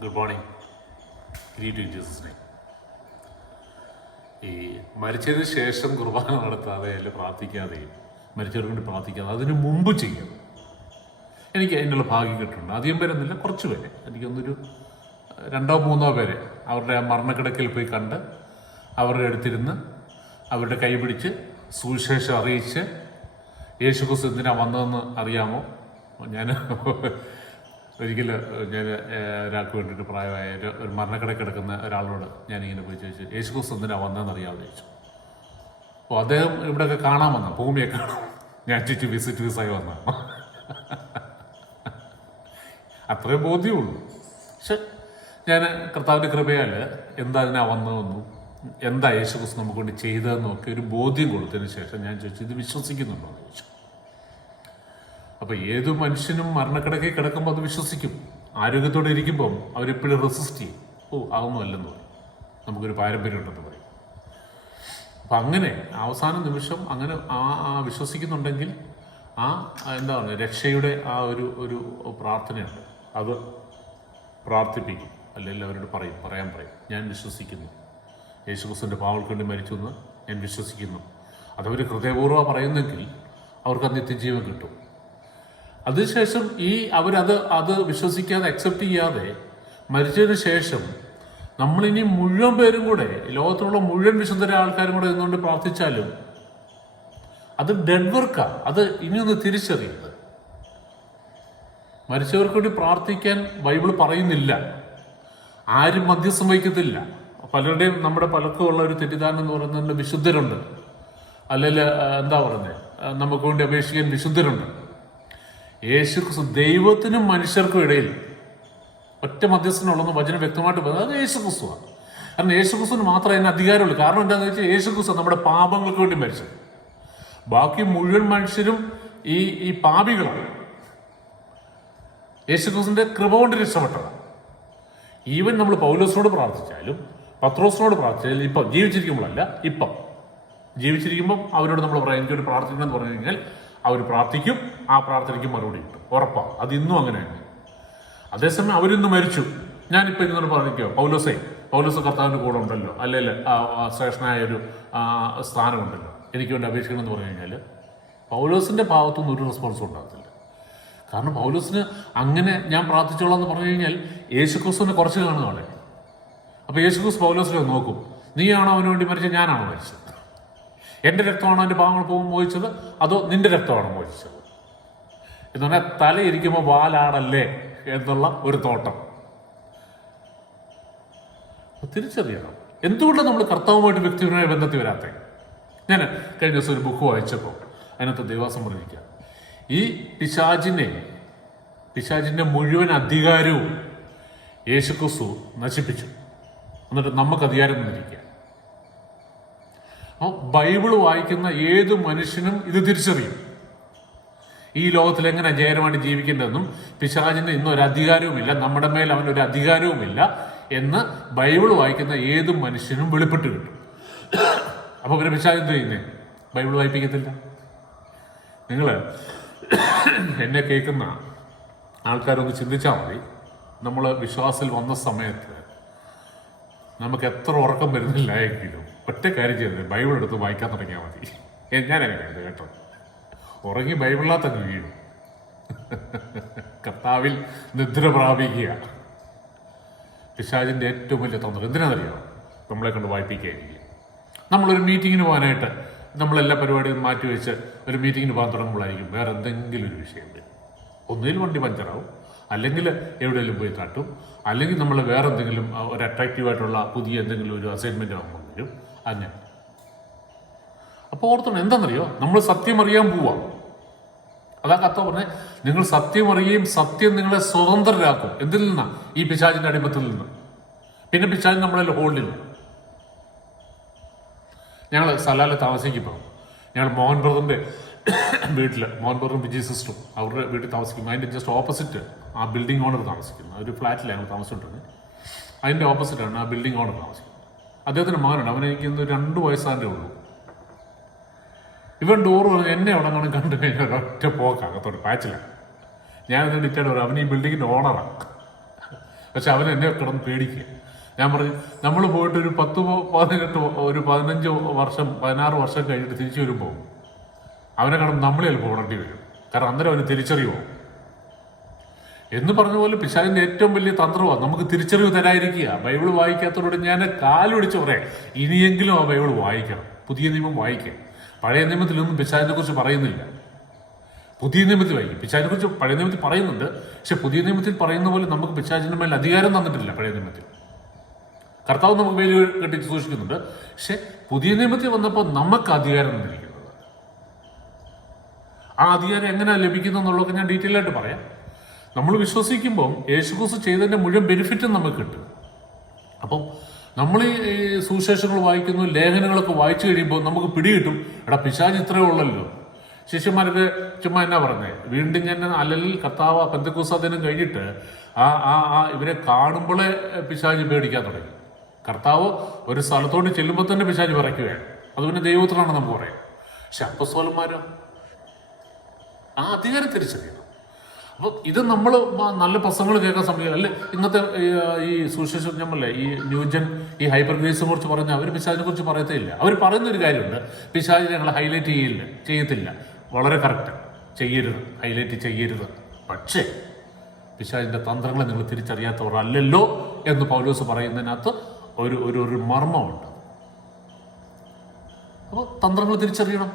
Good morning. Greet in Jesus name. ഈ മരിച്ചതിന് ശേഷം കുർബാന നടത്താതെ അല്ലെങ്കിൽ പ്രാർത്ഥിക്കാതെയും മരിച്ചവർക്ക് വേണ്ടി പ്രാർത്ഥിക്കാതെ അതിന് മുമ്പ് ചെയ്യണം. എനിക്ക് അതിനുള്ള ഭാഗ്യം കിട്ടുന്നുണ്ട്. അധികം പേരൊന്നുമില്ല, കുറച്ച് പേര്, എനിക്കൊന്നൊരു 2-3 പേര് അവരുടെ ആ മരണക്കിടക്കിൽ പോയി കണ്ട് അവരുടെ അടുത്തിരുന്ന് അവരുടെ കൈ പിടിച്ച് സുവിശേഷം അറിയിച്ച് യേശുക്രിസ്തു എന്തിനാണ് വന്നതെന്ന് അറിയാമോ. ഞാൻ ഒരിക്കലും ഒരാൾക്ക് വേണ്ടിയിട്ട് പ്രായമായ ഒരു മരണക്കിടക്ക് കിടക്കുന്ന ഒരാളോട് ഞാനിങ്ങനെ പോയി ചോദിച്ചു, യേശുക്രിസ്തു എന്തിനാണ് വന്നതെന്ന് അറിയാമെന്ന് ചോദിച്ചു. അപ്പോൾ അദ്ദേഹം ഇവിടെയൊക്കെ കാണാൻ വന്ന ഭൂമിയെ കാണാം. ഞാൻ ചോദിച്ചു വിസിറ്റ് വിസായി വന്നതാണ്. അത്രയും ബോധ്യമുള്ളൂ. പക്ഷെ ഞാൻ കർത്താവിൻ്റെ കൃപയാൽ എന്താ അതിനാ വന്നതെന്നും എന്താ യേശുക്രിസ്തു നമുക്ക് വേണ്ടി ചെയ്തതെന്നും ഒക്കെ ഒരു ബോധ്യം കൊടുത്തതിന് ശേഷം ഞാൻ ചോദിച്ചു, ഇത് വിശ്വസിക്കുന്നുണ്ടോ എന്ന് ചോദിച്ചു. അപ്പോൾ ഏത് മനുഷ്യനും മരണക്കിടക്കിൽ കിടക്കുമ്പോൾ അത് വിശ്വസിക്കും. ആരോഗ്യത്തോടെ ഇരിക്കുമ്പം അവരെപ്പോഴും റെസിസ്റ്റ് ചെയ്യും. അതൊന്നും അല്ലെന്ന് പറയും, നമുക്കൊരു പാരമ്പര്യം ഉണ്ടെന്ന് പറയും. അപ്പം അങ്ങനെ അവസാന നിമിഷം അങ്ങനെ ആ വിശ്വസിക്കുന്നുണ്ടെങ്കിൽ എന്താ പറയുക, രക്ഷയുടെ ആ ഒരു പ്രാർത്ഥനയുണ്ട്, അത് പ്രാർത്ഥിപ്പിക്കും. അല്ലെങ്കിൽ അവരോട് പറയാൻ പറയും, ഞാൻ വിശ്വസിക്കുന്നു, യേശുക്രിസ്തുവിൻ്റെ പാവങ്ങൾക്ക് വേണ്ടി മരിച്ചു എന്ന് ഞാൻ വിശ്വസിക്കുന്നു. അതവർ ഹൃദയപൂർവ്വം പറയുന്നെങ്കിൽ അവർക്ക് നിത്യജീവൻ കിട്ടും. അതിനുശേഷം അവരത് വിശ്വസിക്കാതെ അക്സെപ്റ്റ് ചെയ്യാതെ മരിച്ചതിന് ശേഷം നമ്മളിനി മുഴുവൻ പേരും കൂടെ, ലോകത്തുള്ള മുഴുവൻ വിശുദ്ധരായ ആൾക്കാരും കൂടെ നിന്നുകൊണ്ട് പ്രാർത്ഥിച്ചാലും അത് ഡെഡ് വർക്കാണ്. അത് ഇനിയൊന്ന് തിരിച്ചറിയുന്നത്. മരിച്ചവർക്ക് വേണ്ടി പ്രാർത്ഥിക്കാൻ ബൈബിൾ പറയുന്നില്ല, ആരും മധ്യസ്ഥം വഹിക്കത്തില്ല. പലരുടെയും നമ്മുടെ പലർക്കും ഉള്ള ഒരു തെറ്റിദ്ധാരണ എന്ന് പറയുന്നത് വിശുദ്ധരുണ്ട്, അല്ലെങ്കിൽ എന്താ പറയുന്നത്, നമുക്ക് വേണ്ടി അപേക്ഷിക്കാൻ വിശുദ്ധരുണ്ട്. യേശുക്രിസ്തു ദൈവത്തിനും മനുഷ്യർക്കും ഇടയിൽ ഒറ്റ മധ്യസ്ഥനുള്ളതെന്ന് വചനം വ്യക്തമായിട്ട് പറയുന്നത് അത് യേശുക്രിസ്തുവാണ്. കാരണം യേശുക്രിസ്തുവിന് മാത്രമേ അതിന് അധികാരമുള്ളൂ. കാരണം എന്താണെന്ന് വെച്ചാൽ യേശുക്രിസ്തു നമ്മുടെ പാപങ്ങൾക്ക് വേണ്ടി മരിച്ചത്. ബാക്കി മുഴുവൻ മനുഷ്യരും ഈ പാപികളാണ്. യേശുക്രിസ്തുവിന്റെ കൃപ കൊണ്ട് രക്ഷപ്പെട്ടതാണ്. ഈവൻ നമ്മൾ പൗലോസിനോട് പ്രാർത്ഥിച്ചാലും പത്രോസിനോട് പ്രാർത്ഥിച്ചാലും, ഇപ്പം ജീവിച്ചിരിക്കുമ്പോഴല്ല, ഇപ്പം ജീവിച്ചിരിക്കുമ്പം അവരോട് നമ്മൾ പറയാം എനിക്കൊരു പ്രാർത്ഥിക്കണം എന്ന് പറഞ്ഞു കഴിഞ്ഞാൽ അവർ പ്രാർത്ഥിക്കും, ആ പ്രാർത്ഥനയ്ക്ക് മറുപടി കിട്ടും, ഉറപ്പാണ്. അത് ഇന്നും അങ്ങനെയാണ്. അതേസമയം അവരിന്ന് മരിച്ചു, ഞാനിപ്പോൾ ഇങ്ങനെ പറഞ്ഞിരിക്കുക, പൗലോസ് കർത്താവിൻ്റെ കൂടെ ഉണ്ടല്ലോ, അല്ലെങ്കിൽ ശ്രേഷ്ഠനായൊരു സ്ഥാനമുണ്ടല്ലോ, എനിക്ക് വേണ്ടി അപേക്ഷിക്കണം എന്ന് പറഞ്ഞു കഴിഞ്ഞാൽ പൗലോസിൻ്റെ ഭാഗത്തുനിന്ന് ഒരു റെസ്പോൺസും ഉണ്ടാകത്തില്ല. കാരണം പൗലോസിന് അങ്ങനെ ഞാൻ പ്രാർത്ഥിച്ചോളാം എന്ന് പറഞ്ഞു കഴിഞ്ഞാൽ യേശുക്രിസ്തുവിനെ കുറച്ച് കാണുകയാണ്. അപ്പോൾ യേശുക്രിസ്തു പൗലോസിനെ നോക്കും, നീയാണോ അവന് വേണ്ടി മരിച്ചത്, ഞാനാണോ മരിച്ചത്? എൻ്റെ രക്തമാണോ എൻ്റെ പാവങ്ങൾ പോകും മോഹിച്ചത്, അതോ നിന്റെ രക്തമാണോ മോഹിച്ചത്? എന്ന് പറഞ്ഞാൽ തലയിരിക്കുമ്പോൾ വാലാടല്ലേ എന്നുള്ള ഒരു തോട്ടം തിരിച്ചറിയണം. എന്തുകൊണ്ടാണ് നമ്മൾ കർത്താവുമായിട്ട് വ്യക്തിപരമായ ബന്ധത്തിൽ വരാത്തത്? ഞാൻ കഴിഞ്ഞ ദിവസം ഒരു ബുക്ക് വായിച്ചപ്പോൾ അതിനകത്ത് ദേവാസം പറഞ്ഞിരിക്കുക, ഈ പിശാചിൻ്റെ മുഴുവൻ അധികാരവും യേശുക്രിസ്തു നശിപ്പിച്ചു, എന്നിട്ട് നമുക്ക് അധികാരം തന്നിരിക്കുക. അപ്പോൾ ബൈബിൾ വായിക്കുന്ന ഏത് മനുഷ്യനും ഇത് തിരിച്ചറിയും. ഈ ലോകത്തിൽ എങ്ങനെ ജയകരമായിട്ട് ജീവിക്കേണ്ടതെന്നും പിശാചിന് ഇന്നൊരു അധികാരവുമില്ല, നമ്മുടെ മേൽ അവനൊരു അധികാരവുമില്ല എന്ന് ബൈബിൾ വായിക്കുന്ന ഏത് മനുഷ്യനും വെളിപ്പെട്ട് കിട്ടും. അപ്പോൾ പിന്നെ പിശാച് എന്ത് ചെയ്യുന്നേ? ബൈബിൾ വായിപ്പിക്കത്തില്ല. നിങ്ങൾ എന്നെ കേൾക്കുന്ന ആൾക്കാരൊന്ന് ചിന്തിച്ചാൽ മതി. നമ്മൾ വിശ്വാസത്തിൽ വന്ന സമയത്ത് നമുക്ക് എത്ര ഉറക്കം വരുന്നില്ല എങ്കിലും ഒറ്റ കാര്യം ചെയ്തത്, ബൈബിൾ എടുത്ത് വായിക്കാൻ തുടങ്ങിയാൽ മതി. ഞാനങ്ങനെയാണ് കേട്ടോ, ഉറങ്ങി ബൈബിളിനകത്തങ്ങ് വീഴും. കർത്താവിൽ നിദ്ര പ്രാപിക്കുക പിശാചിൻ്റെ ഏറ്റവും വലിയ തന്ത്രം. എന്തിനാണെന്നറിയാമോ? നമ്മളെ കൊണ്ട് വായിപ്പിക്കുകയായിരിക്കും. നമ്മളൊരു മീറ്റിങ്ങിന് പോകാനായിട്ട് നമ്മളെല്ലാ പരിപാടിയും മാറ്റിവെച്ച് ഒരു മീറ്റിങ്ങിന് പോകാൻ തുടങ്ങുമ്പോഴായിരിക്കും വേറെ എന്തെങ്കിലും ഒരു വിഷയം വരും. ഒന്നിൽ വണ്ടി പഞ്ചറാവും, അല്ലെങ്കിൽ എവിടെയെങ്കിലും പോയി തട്ടും, അല്ലെങ്കിൽ നമ്മൾ വേറെ എന്തെങ്കിലും ഒരു അട്രാക്റ്റീവായിട്ടുള്ള പുതിയ എന്തെങ്കിലും ഒരു അസൈൻമെൻറ്റ് നമ്മൾ വരും. അങ്ങനെ അപ്പോൾ ഓർത്തണം, എന്താണെന്നറിയോ, നമ്മൾ സത്യം അറിയാൻ പോവാം. അതാ കർത്താവ് പറഞ്ഞത്, നിങ്ങൾ സത്യം അറിയുകയും സത്യം നിങ്ങളെ സ്വതന്ത്രരാക്കും. എന്തിൽ നിന്നാണ്? ഈ പിശാചിൻ്റെ അടിമത്തിൽ നിന്ന്. പിന്നെ പിശാചിന് നമ്മളെ ഹോൾഡില്ല. ഞങ്ങൾ സലാല താമസിക്കുമ്പോൾ ഞങ്ങൾ മോഹൻ ബ്രദറിൻ്റെ വീട്ടിൽ, മോഹൻ ബ്രദറും വിജയ് സിസ്റ്ററും അവരുടെ വീട്ടിൽ താമസിക്കും. അതിൻ്റെ ജസ്റ്റ് ഓപ്പോസിറ്റ് ആ ബിൽഡിംഗ് ഓണർ താമസിക്കുന്നത്. ഒരു ഫ്ലാറ്റിലാണ് ഞങ്ങൾ താമസിച്ചിട്ടുള്ളത്. അതിൻ്റെ ഓപ്പോസിറ്റാണ് ആ ബിൽഡിംഗ് ഓണർ താമസിക്കുന്നത്. അദ്ദേഹത്തിൻ്റെ മകനുണ്ട്, അവനെനിക്ക് 2 വയസ്സാണ്ടേ ഉള്ളൂ. ഇവൻ ഡോറ് പറഞ്ഞ് എന്നെ അവിടെ കണ്ടു കഴിഞ്ഞാൽ ഒറ്റ പോക്കകത്തോട്ട് പാച്ചിലാണ്. ഞാനത് ഡിറ്റാണ് പറയാം, അവൻ ഈ ബിൽഡിങ്ങിൻ്റെ ഓണറാണ്. പക്ഷെ അവൻ എന്നെ കിടന്ന് പേടിക്കുക. ഞാൻ പറഞ്ഞു, നമ്മൾ പോയിട്ട് ഒരു 15 വർഷം 16 വർഷം കഴിഞ്ഞിട്ട് തിരിച്ചു വരുമ്പോൾ അവനെ കിടന്ന് നമ്മളെ ചിലപ്പോൾ ഓടേണ്ടി വരും. കാരണം അന്നേരം അവന് തിരിച്ചറിയുമോ എന്ന് പറഞ്ഞ പോലെ പിശാചിന്റെ ഏറ്റവും വലിയ തന്ത്രമാണ് നമുക്ക് തിരിച്ചറിവ് തരാതിരിക്കുക. ബൈബിൾ വായിക്കാത്തവരോട് ഞാൻ കാലുപിടിച്ച് പറയാം, ഇനിയെങ്കിലും ആ ബൈബിൾ വായിക്കണം. പുതിയ നിയമം വായിക്കുക. പഴയ നിയമത്തിലൊന്നും പിശാചിനെ കുറിച്ച് പറയുന്നില്ല. പുതിയ നിയമത്തിൽ വായിക്കും. പിശാചിനെ കുറിച്ച് പഴയ നിയമത്തിൽ പറയുന്നുണ്ട്, പക്ഷെ പുതിയ നിയമത്തിൽ പറയുന്ന പോലെ നമുക്ക് പിശാചിന്റെ മേൽ അധികാരം തന്നിട്ടില്ല. പഴയ നിയമത്തിൽ കർത്താവ് നമുക്ക് മേൽ കെട്ടിച്ച് സൂക്ഷിക്കുന്നുണ്ട്, പക്ഷെ പുതിയ നിയമത്തിൽ വന്നപ്പോൾ നമുക്ക് അധികാരം തന്നിരിക്കുന്നത്. ആ അധികാരം എങ്ങനെയാണ് ലഭിക്കുന്നത് എന്നുള്ളതൊക്കെ ഞാൻ ഡീറ്റെയിൽ ആയിട്ട് പറയാം. നമ്മൾ വിശ്വസിക്കുമ്പോൾ യേശുക്രിസ്തു ചെയ്തതിൻ്റെ മുഴുവൻ ബെനിഫിറ്റും നമുക്ക് കിട്ടും. അപ്പം നമ്മൾ ഈ സുവിശേഷങ്ങൾ വായിക്കുന്നു, ലേഖനങ്ങളൊക്കെ വായിച്ചു കഴിയുമ്പോൾ നമുക്ക് പിടികിട്ടും, എടാ പിശാച് ഇത്രയേ ഉള്ളല്ലോ. ശിഷ്യന്മാരൊക്കെ ചുമ്മാ എന്നാ പറഞ്ഞത്, വീണ്ടും ഞാൻ അല്ലെങ്കിൽ കർത്താവ് പെന്തക്കോസ്ത് ദിനം കഴിഞ്ഞിട്ട് ഇവരെ കാണുമ്പോഴേ പിശാച് പേടിക്കാൻ തുടങ്ങി. കർത്താവ് ഒരു സ്ഥലത്തോട്ട് ചെല്ലുമ്പോൾ തന്നെ പിശാച് വിറയ്ക്കുകയാണ്. അത് പിന്നെ ദൈവത്തിനാണ് നമുക്ക് പറയാം. പക്ഷെ അപ്പസ്തോലന്മാരോ ആ അധികാരം തിരിച്ചറിയണം. അപ്പോൾ ഇത് നമ്മൾ നല്ല പ്രസംഗങ്ങൾ കേൾക്കാൻ സമയം അല്ലേ. ഇന്നത്തെ ഈ സുവിശേഷം ഞമ്മല്ലേ ഈ ന്യൂജൻ ഈ ഹൈപ്പർ ഗ്രേസിനെ കുറിച്ച് പറഞ്ഞാൽ അവർ പിശാചിനെ കുറിച്ച് പറയത്തേ ഇല്ല. അവർ പറയുന്നൊരു കാര്യമുണ്ട്, പിശാചിനെ ഞങ്ങൾ ഹൈലൈറ്റ് ചെയ്യത്തില്ല. വളരെ കറക്റ്റ്, ചെയ്യരുത്, ഹൈലൈറ്റ് ചെയ്യരുത്. പക്ഷേ പിശാചിന്റെ തന്ത്രങ്ങളെ നിങ്ങൾ തിരിച്ചറിയാത്തവർ അല്ലല്ലോ എന്ന് പൗലോസ് പറയുന്നതിനകത്ത് ഒരു മർമ്മമുണ്ട്. അപ്പോൾ തന്ത്രങ്ങൾ തിരിച്ചറിയണം.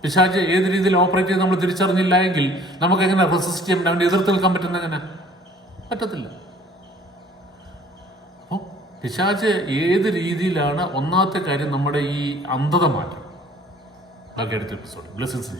പിശാച് ഏത് രീതിയിൽ ഓപ്പറേറ്റ് ചെയ്ത് നമ്മൾ തിരിച്ചറിഞ്ഞില്ല എങ്കിൽ നമുക്ക് എങ്ങനെ റെസിസ്റ്റ് ചെയ്യാൻ, അവൻ്റെ എതിർത്ത് നിൽക്കാൻ പറ്റുന്ന എങ്ങനെ പറ്റത്തില്ല. അപ്പോൾ പിശാച് ഏത് രീതിയിലാണ്, ഒന്നാമത്തെ കാര്യം നമ്മുടെ ഈ അന്ധത മാറ്റം. ബാക്കി അടുത്ത എപ്പിസോഡ്. ബ്ലെസ്സിങ്സ്.